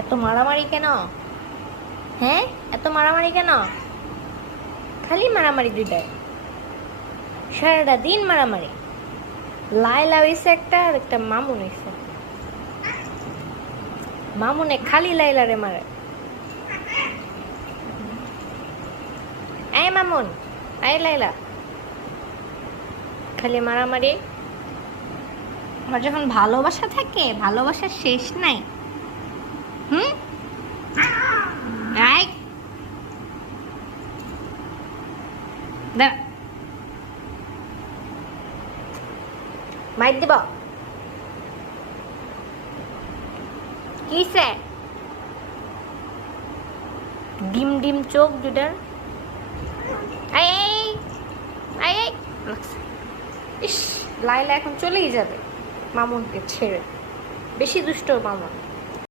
এত মারামারি কেন? হ্যাঁ, এত মারামারি কেন? খালি মারামারি দুইটায়, সারাটা দিন মারামারি। লায়লা হইছে একটা, আর একটা মামুন হইছে। মামুনে খালি লাইলারে মারে। এই মামুন, এই লাইলা, খালি মারামারি। আমার যখন ভালোবাসা থাকে, ভালোবাসার শেষ নাই। হুম, এই দাঁড়া, মাইর দিব। কিসে? ডিম ডিম চোখ দুটার। এই এই এই এই, লাগছে। ইস, লাইলা এখন চলেই যাবে মামুনকে ছেড়ে। বেশি দুষ্ট মামুন।